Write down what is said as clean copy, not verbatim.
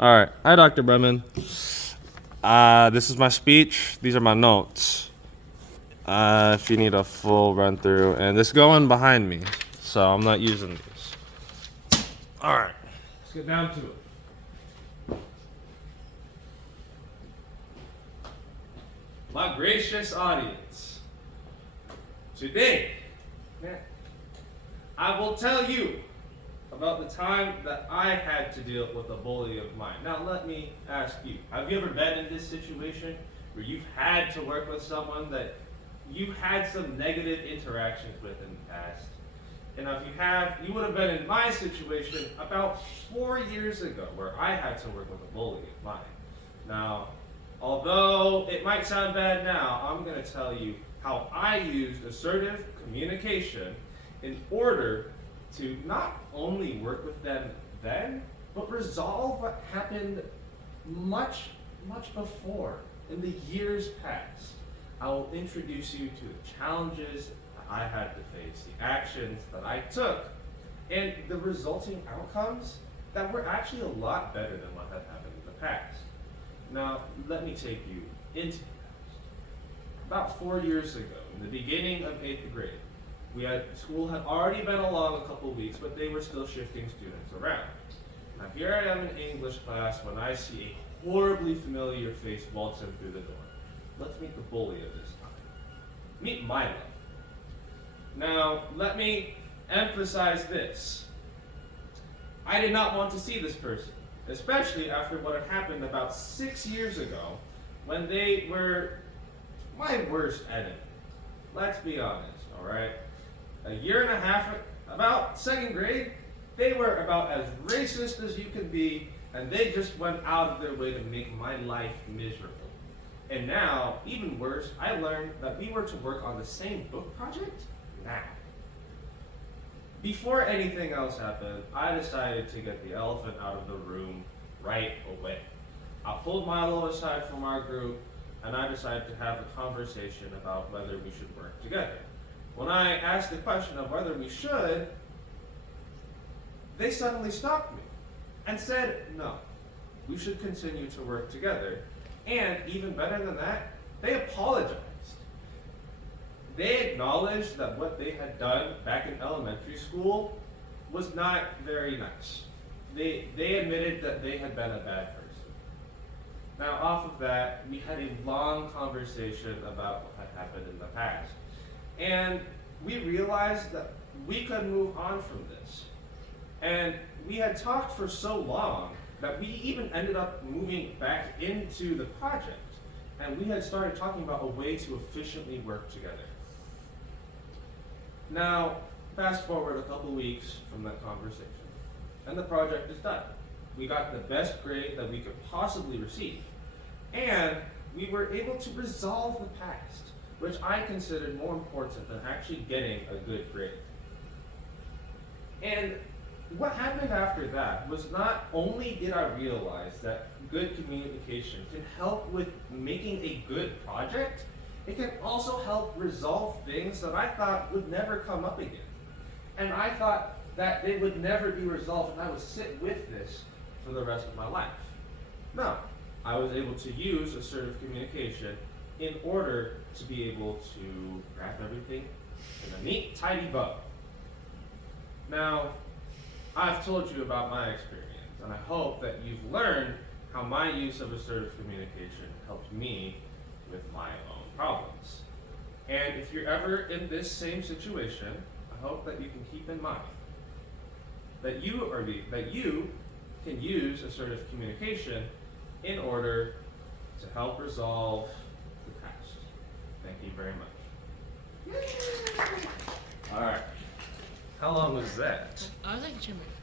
All right. Hi, Dr. Bremen. This is my speech. These are my notes. If you need a full run through, and this is going behind me, so I'm not using these. All right. Let's get down to it. My gracious audience, today, I will tell you about the time that I had to deal with a bully of mine. Now let me ask you, have you ever been in this situation where you've had to work with someone that you've had some negative interactions with in the past? And if you have, you would have been in my situation about 4 years ago where I had to work with a bully of mine. Now, although it might sound bad now, I'm going to tell you how I used assertive communication in order to not only work with them then, but resolve what happened much before, in the years past. I will introduce you to the challenges that I had to face, the actions that I took, and the resulting outcomes that were actually a lot better than what had happened in the past. Now, let me take you into the past. About 4 years ago, in the beginning of 8th grade, school had already been along a couple weeks, but they were still shifting students around. Now here I am in English class when I see a horribly familiar face waltz in through the door. Let's meet the bully of this time. Meet Milo. Now, let me emphasize this. I did not want to see this person, especially after what had happened about 6 years ago when they were my worst enemy. Let's be honest, all right? A year and a half, about 2nd grade, they were about as racist as you can be, and they just went out of their way to make my life miserable. And now, even worse, I learned that we were to work on the same book project now. Before anything else happened, I decided to get the elephant out of the room right away. I pulled Milo aside from our group, and I decided to have a conversation about whether we should work together. When I asked the question of whether we should, they suddenly stopped me and said, no, we should continue to work together. And even better than that, they apologized. They acknowledged that what they had done back in elementary school was not very nice. They admitted that they had been a bad person. Now, off of that, we had a long conversation about what had happened in the past. And we realized that we could move on from this. And we had talked for so long that we even ended up moving back into the project. And we had started talking about a way to efficiently work together. Now, fast forward a couple weeks from that conversation, and the project is done. We got the best grade that we could possibly receive. And we were able to resolve the past, which I considered more important than actually getting a good grade. And what happened after that was not only did I realize that good communication can help with making a good project, it can also help resolve things that I thought would never come up again. And I thought that they would never be resolved and I would sit with this for the rest of my life. No, I was able to use assertive communication in order to be able to wrap everything in a neat, tidy bow. Now, I've told you about my experience, and I hope that you've learned how my use of assertive communication helped me with my own problems. And if you're ever in this same situation, I hope that you can keep in mind that you can use assertive communication in order to help resolve the past. Thank you very much. All right. How long was that? I was like 10 minutes.